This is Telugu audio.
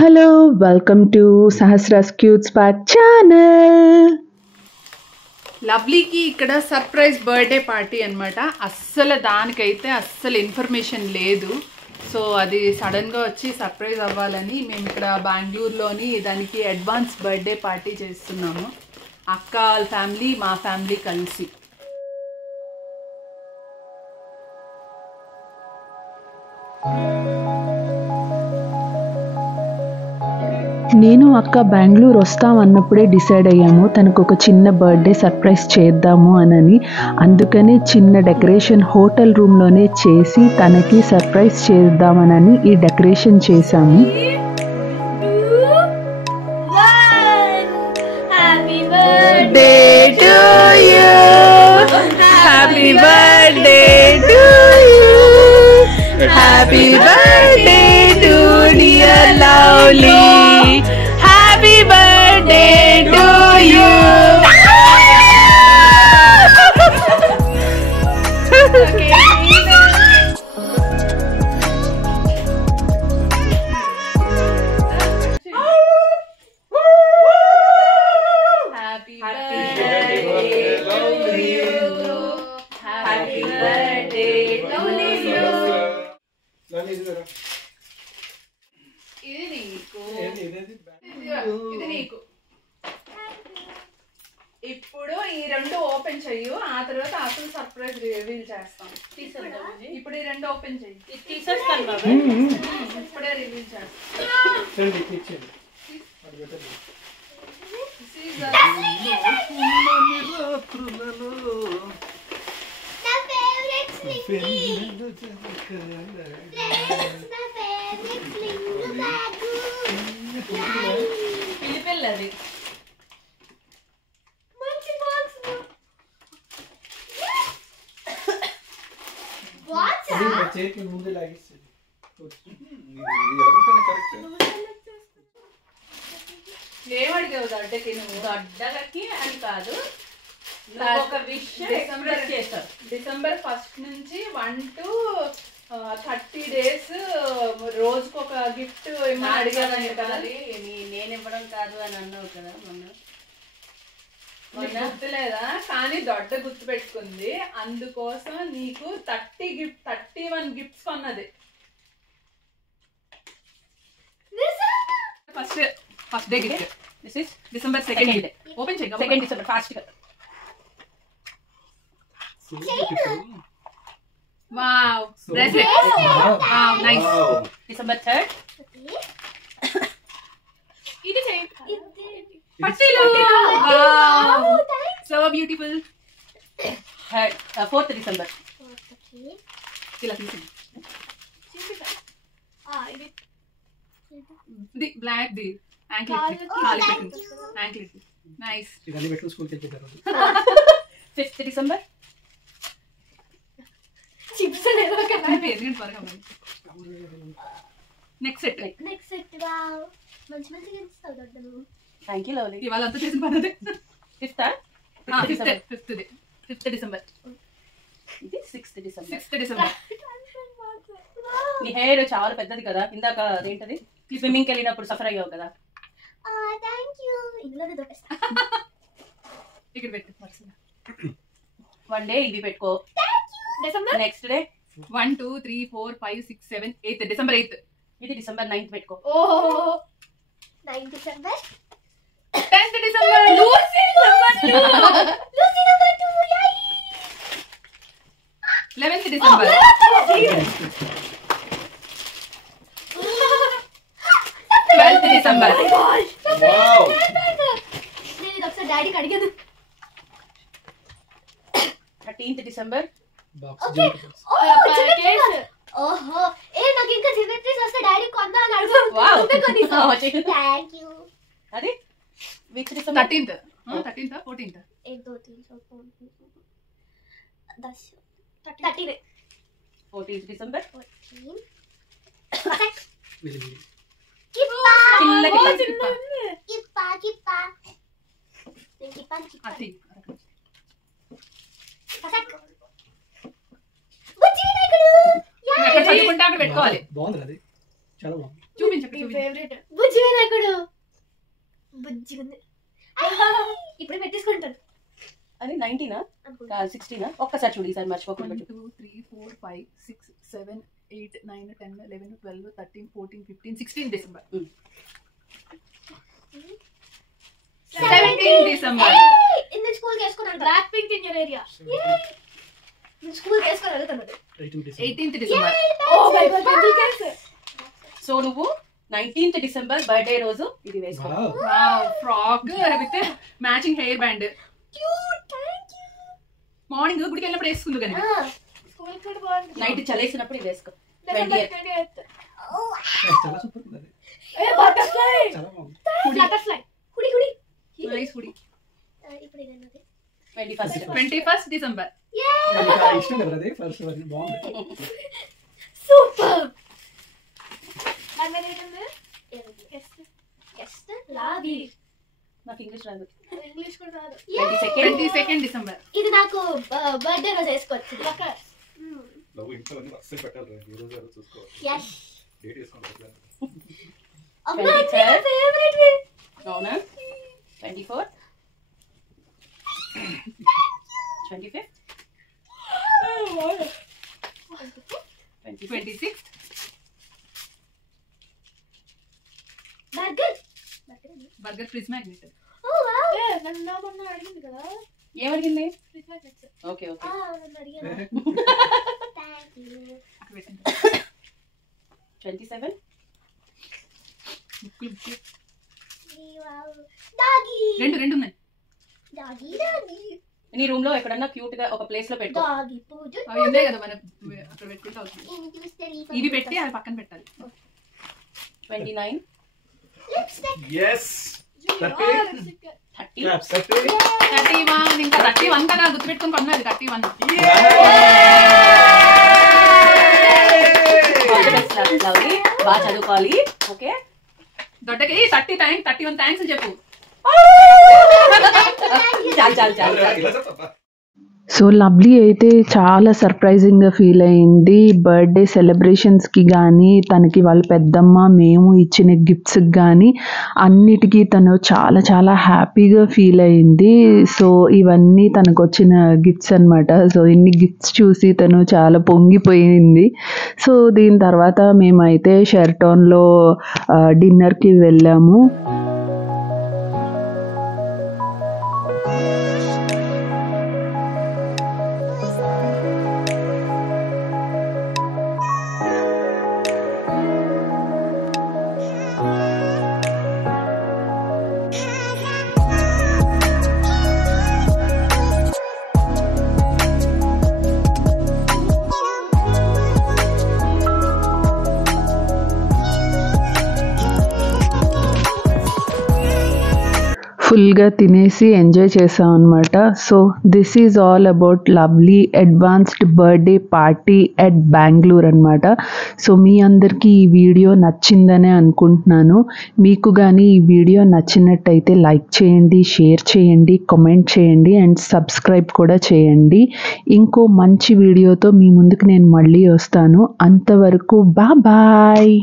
Hello welcome to Sahasra's cute spot channel. లవ్లీకి ఇక్కడ సర్ప్రైజ్ బర్త్డే పార్టీ అనమాట. దానికైతే అస్సలు ఇన్ఫర్మేషన్ లేదు. సో అది సడన్గా వచ్చి సర్ప్రైజ్ అవ్వాలని మేము ఇక్కడ బెంగళూరులోని దానికి అడ్వాన్స్ బర్త్డే పార్టీ చేస్తున్నాము. అక్క వాళ్ళ ఫ్యామిలీ మా ఫ్యామిలీ కలిసి. నేను అక్క బెంగళూరు వస్తాం అన్నప్పుడే డిసైడ్ అయ్యాము తనకు ఒక చిన్న బర్త్డే సర్ప్రైజ్ చేద్దాము అని. అందుకని చిన్న డెకరేషన్ హోటల్ రూమ్లోనే చేసి తనకి సర్ప్రైజ్ చేద్దామని ఈ డెకరేషన్ చేశాము. Happy birthday to you. Happy birthday to dear Lovely. Happy birthday to you. ఇప్పుడు ఈ రెండు ఓపెన్ చెయ్యు, ఆ తర్వాత అసలు సర్ప్రైజ్ రివీల్ చేస్తాం. ఇప్పుడు ఈ రెండు ఓపెన్ చెయ్యి, ఇప్పుడే రివీల్ చేస్తాం. పిల్లిపిల్లది ఏమడిగావు దడ్డకి? నువ్వు దడ్డకి అని కాదు, ఒక విషయం డిసెంబర్ 1 నుంచి 1 to 30 days రోజుకు ఒక గిఫ్ట్ ఏమో అడిగాను కదా. నేను ఇవ్వడం కాదు అని అన్నావు కదా మొన్న. గుర్తులేదా? కానీ దొడ్డ గుర్తు పెట్టుకుంది. అందుకోసం నీకు 31 గిఫ్ట్స్ కొన్నది. First day gift. This is December 2nd day. Open చేయి. 2nd డిసెంబర్ ఫాస్ట్ గా. Wow, bracelet. Wow, nice. December 3rd. ఇది చేయి. పట్టీలు. Wow, so beautiful. 4th December. ఇలా తీసింది. ఇది బ్లాక్ ది యాంకిల్ నైస్. ఇదన్నీ పెట్టుకుని స్కూల్కి వెళ్తారు. 5th December. చిప్స్ అనేదో కదా పేరు త్వరగా. Next set. వావ్, మంచి మంచి గిఫ్ట్స్ తగ్గదు. Thank you lovely. ఇవాళ అంతా చేసిన పని. 5th December. ఇది 6th డిసెంబర్. 6th December. నీ హెయిర్ చాలా పెద్దది కదా, ఇందాక అదేంటది స్విమ్మింగ్కి వెళ్ళినప్పుడు సఫర్ అయ్యావు కదా. థాంక్యూ. ఇందులో దొరికేస్తా. ఇక్కడ పెట్టు. 1 డే ఇది పెట్టుకో. డిసెంబర్. Next day 1 2 3 4 5 6 7 8 December 8. ఇది డిసెంబర్ 9th పెట్టుకో. ఓహో, 9 December. 10th December. Lucy number 2. యై. 11th December. 12th December. Wow, నేను ఇది ఒకసారి డాడీకి అడిగాను. 13th December. Box okay. ఓహో, నాకు ఇంకా జిమెట్రీస్ వస్తే డాడీ కొందా అని అడుగుతాను. వావ్. థాంక్యూ. అది which December? 13th. 13th 14th. 1 2 3 4 5 10 13. 14th December. 14. Very కిప్పా. కిప్పా. కిప్పా. అది బుజ్జి నాయకుడు. ఎక్కడ చదువుకుంటే అక్కడ పెట్టుకోవాలి. బాగుంది అది, చాలా బాగుంది. చూపించు ఫేవరెట్ బుజ్జి వినాయకుడు బుజ్జి ఉంది ఇప్పుడే పెట్టేసుకుంటాను అది 19 16 ఒక్కసారి చూడు ఈసారి మర్చిపోకుండా 1 2 3 4 5 6 7 8 9 10 11 12 13 14 15 16 డిసెంబర్ 17 డిసెంబర్ ఇన్ స్కూల్ వేసుకున్నాను black pink in your area school వేసుకొని వెళ్తాను 18th December oh my god pencil case so నువ్వు 19th డిసెంబర్ బర్త్డే రోజు ఇది వేసుకో wow frock with matching hair band cute thank you morning గుడికి వెళ్ళినప్పుడు వేసుకుందు కానీ స్కూల్ కూడా బాగుంది నైట్ చలేసినప్పుడు ఇది వేసుకో 28th చాలా సూపర్ ఉంది అది. ఏ బటర్ఫ్లై చాలా బాగుంది. బటర్ఫ్లై కుడి కుడి నైస్ హుడీ ఇప్పుడు ఇదన్నది 21st డిసెంబర్ నాకు ఆ ఇష్టం కదా అది ఫస్ట్ వన్ బాగుంది. సూపర్ మరి నేను ఏంటంటే ఎస్ట్ లాగి నాకు ఇంగ్లీష్ రాదు ఇంగ్లీష్ కూడా రాదు 22nd డిసెంబర్ ఇది నాకు బర్త్డే రోజు వేసుకోవచ్చు లవ్ ఇంట్లో అన్ని అస్సలు పెట్టాలి ఈ రోజు ఎవరు చూసుకోవాలి yes డేట్ వేసుకుంటారు అమ్మా ఫేవరెట్ అవునా 24 25 26th burger burger fridge magnet oh wow నన్ను నా మొన్న అడిగింది కదా ఏమడిగింది ఫ్రిజ్ మ్యాగ్నెట్స్ ఓకే ఓకే నన్ను అడిగాను థాంక్యూ 27 వావ్ డాగి రెండు ఉన్నాయి డాగి డాగి నీ రూమ్ లో ఎక్కడన్నా క్యూట్ గా ఒక ప్లేస్ లో పెట్టుకో డాగి పూజ అవి ఉన్నాయి కదా మనం అక్కడ పెట్టుకుంటే అవుతుంది నేను చూస్తే ఇవి పెట్టి అవి పక్కన పెట్టాలి 29 లిప్స్టిక్ yes 30 30 claps 30 31 ఇంకా 31 కదా గుర్తుపెట్టుకొని కొన్నది 31 లవ్లీ బాగా చదువుకోవాలి ఓకే దొడ్డకి 31 థ్యాంక్స్ అని చెప్పు చాలు చాలు చాలు ఇలా చెప్తా సో లవ్లీ అయితే చాలా సర్ప్రైజింగ్గా ఫీల్ అయింది. బర్త్డే సెలబ్రేషన్స్కి కానీ తనకి వాళ్ళ పెద్దమ్మ మేము ఇచ్చిన గిఫ్ట్స్కి కానీ అన్నిటికీ తను చాలా చాలా హ్యాపీగా ఫీల్ అయింది. సో ఇవన్నీ తనకు వచ్చిన గిఫ్ట్స్ అనమాట. సో ఇన్ని గిఫ్ట్స్ చూసి తను చాలా పొంగిపోయింది. సో దీని తర్వాత మేమైతే షెర్టాన్లో డిన్నర్కి వెళ్ళాము. ఫుల్గా తినేసి ఎంజాయ్ చేసాం అనమాట. So this is all about lovely advanced birthday party at Bengaluru అనమాట. సో మీ అందరికీ ఈ వీడియో నచ్చిందనే అనుకుంటున్నాను. మీకు కానీ ఈ వీడియో నచ్చినట్టయితే లైక్ చేయండి, షేర్ చేయండి, కామెంట్ చేయండి అండ్ సబ్స్క్రైబ్ కూడా చేయండి. ఇంకో మంచి వీడియోతో మీ ముందుకు నేను మళ్ళీ వస్తాను. అంతవరకు బాయ్.